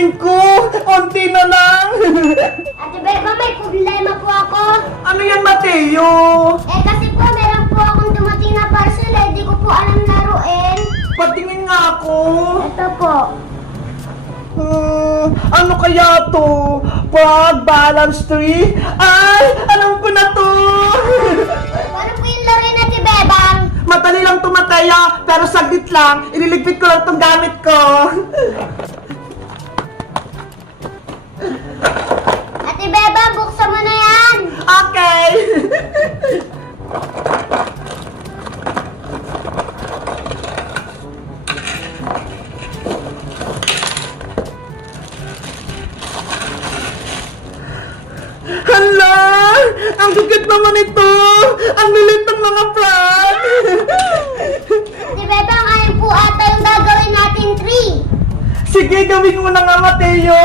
galing ko! Konti na lang! Ate Beba, may problema po ako. ano yan, Mateo? Eh kasi po, meron po akong dumating na parcel eh. Di ko po alam laruin. Patingin nga ako. Ito po. Hmm, ano kaya to? Pag balance tree? Ay, alam ko na to! Ano po yung laruin Ate Bebang? Madali lang tumataya, pero saglit lang. Ililigpit ko lang tong gamit ko. Okay. Hala! Ang gagit naman ito! Ang lilit ng mga plant! Ate Bebang, ayun po ata yung gagawin natin tree. Sige, gawin mo na nga, Mateo!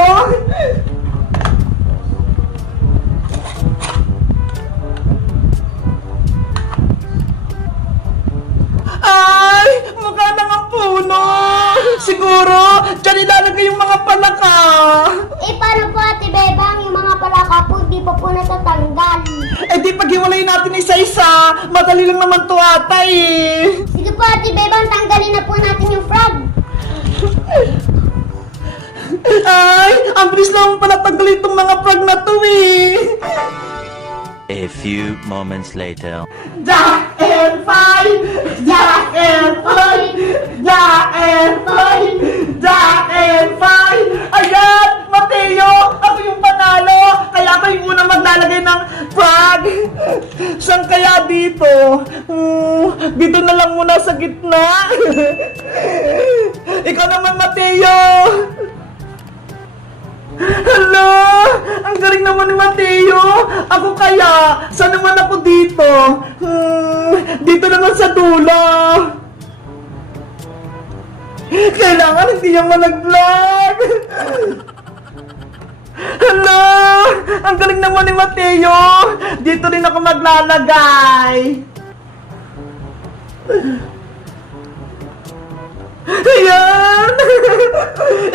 Siguro, dyan ilalagay yung mga palaka! Eh, paano po Ate Bebang? Yung mga palaka po, di pa po natatanggal. Eh di paghiwalay natin isa-isa, madali lang naman to ata eh! Sige po Ate Bebang, tanggalin na po natin yung frog. Ay! Ang bilis naman pala tanggalin itong mga frog na to eh! A few moments later. Jack and fight! Jack and fight! Jack and fight! Jack and fight! Ayan! Mateo! Ako yung panalo! Kaya ako yung unang maglalagay ng frog! Saan kaya dito? Dito na lang muna sa gitna! Ikaw naman, Mateo! Hala! Ang galing naman ni Mateo! Ako kaya? Saan naman ako dito? Hmm, dito naman sa dulo! Kailangan hindi niya malaglag! Hala! Ang galing naman ni Mateo! Dito rin ako maglalagay! Ayan!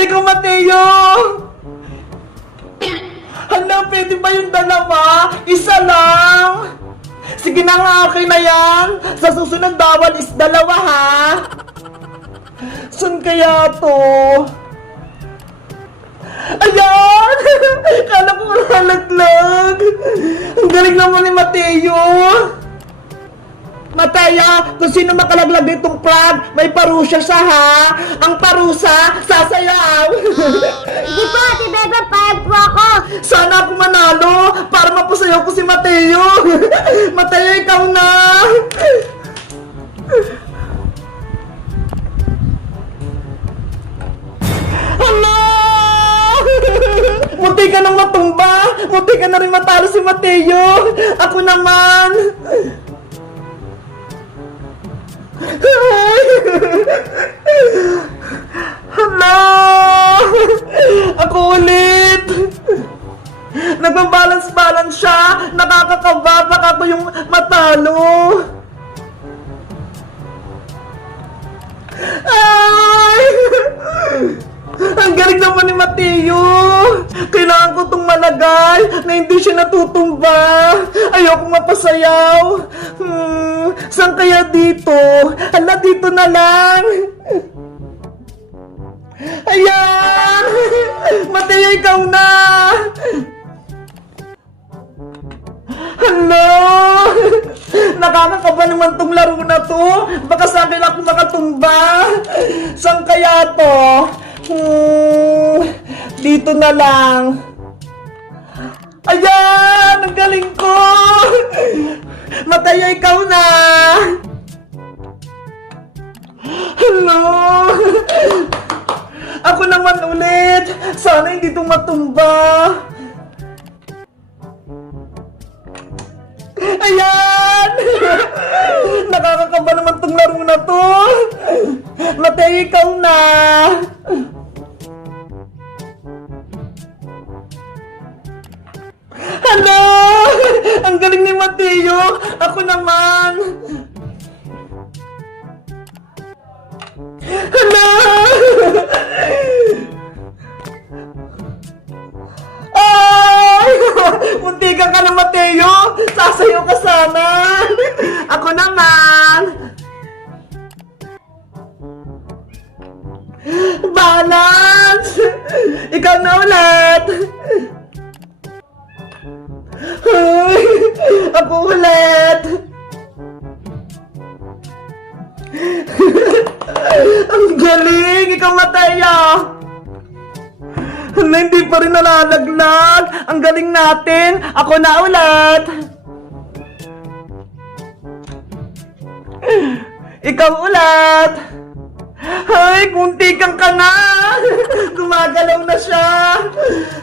Ikaw, Mateo! Hala, pwede ba yung dalawa? Isa lang! Sige na nga, okay na yan! Sa susunod bawal is dalawa, ha? Saan kaya to? Ayan! Kala ko nalaglag! Ang galing naman ni Mateo! Mataya, kung sino makalaglag nitong frog, may parusa siya ha! Ang parusa, sasayaw! Sige po Ate Bebang, payag po ako. Sana ako manalo para mapasayaw ko si Mateo. Mateo, ikaw na. Munti ka nang matumba. Munti ka na rin matalo si Mateo. Ako naman. Hala! Ako ulit! Nagbabalance-balance siya! Nakakakaba! Baka ako yung matalo! Ay! Ang galing naman ni Mateo! Kailangan ko itong malagay na hindi siya natutumba! Ayoko mapasayaw! Hmm, saan kaya dito? Hala, dito na lang! Ayan! Mateo, ikaw na! Hello! Nakakakaba naman tong laro na to. Baka sa akin ako makatumba. Saan kaya to? Dito na lang. Ayan! Ang galing ko! Mataya, ikaw na! Hello! Ako naman ulit! Sana hindi itong matumba! Ayan! Nakakakaba naman tong laro na to! Matay, ikaw na! Ang galing ni Mateo! Ako naman! Hala! Ay! Muntikan ka na, Mateo! Sasayo ka sana! Ako naman! Balance! Ikaw na ulit! Ikaw Mataya! Hala, hindi pa rin nalalaglag! Ang galing natin! Ako na ulit! Ikaw ulit! Ay, kunti kang ka na! Gumagalaw na siya!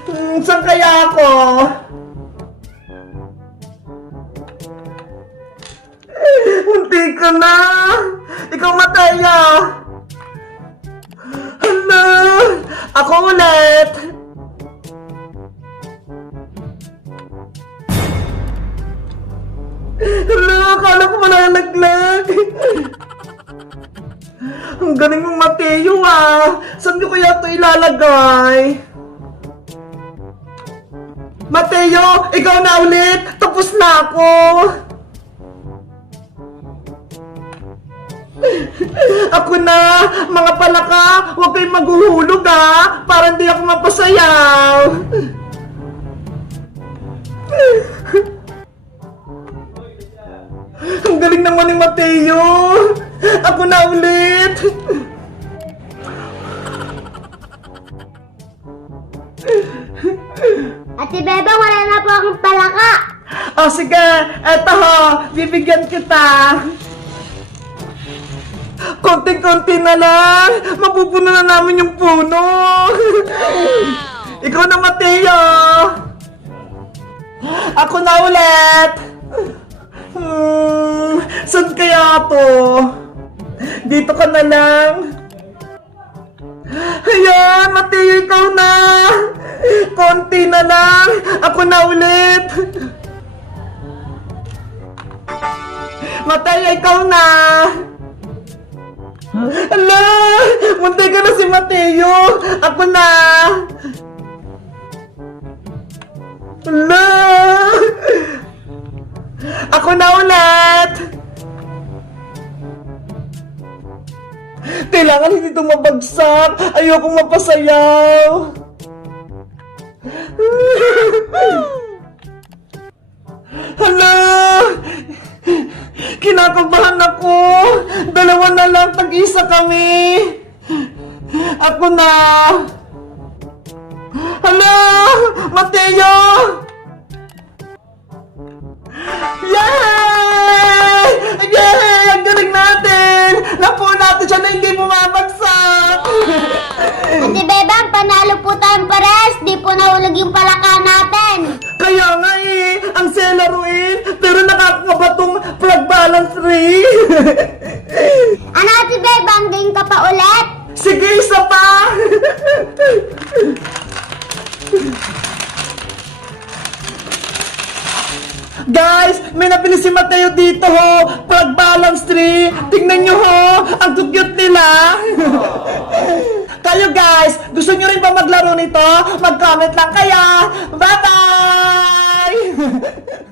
Hmm, saan kaya ako? Kunti ka na! Ikaw mataya! Hala! Ako ulit! Hala! Akala ko malalaglag! Ang galing mong Mateo ah! Saan ko kaya ito ilalagay? Mateo! Ikaw na ulit! Tapos na ako! Ako na! Mga palaka! Huwag kayong maghuhulog ah! Para hindi ako mapasayaw! Ang galing naman ni Mateo! Ako na ulit! Ate Bebang, wala na po akong palaka. O sige, eto ho, bibigyan kita. Konting-konti na lang, mapupuno na namin yung puno. Ikaw na, Mateo. Ako na ulit. Hmm, saan kaya to? Dito ka na lang. Ayan, Mateo, ikaw na. Konti na lang. Ako na ulit. Mateo, ikaw na. Ala! Muntay ka na si Mateo! Ako na! Ala! Ako na ulit! Kailangan hindi ito mabagsak! Ayokong mapasayaw! Kinakabahan ako! Dalawa na lang, tag-isa kami! Ako na! Hala! Mateo! Yay! Yay! Ang galing natin! Napuo natin siya na hindi bumabagsak! Ate Bebang, panalo po tayong pares. Di po nahulog yung palaka natin. Guys, may nabili si Mateo dito ho! Plug balance tree! Tingnan nyo ho! Ang cute nila! Kayo guys, gusto nyo rin ba maglaro nito? Mag-comment lang kaya! Bye-bye!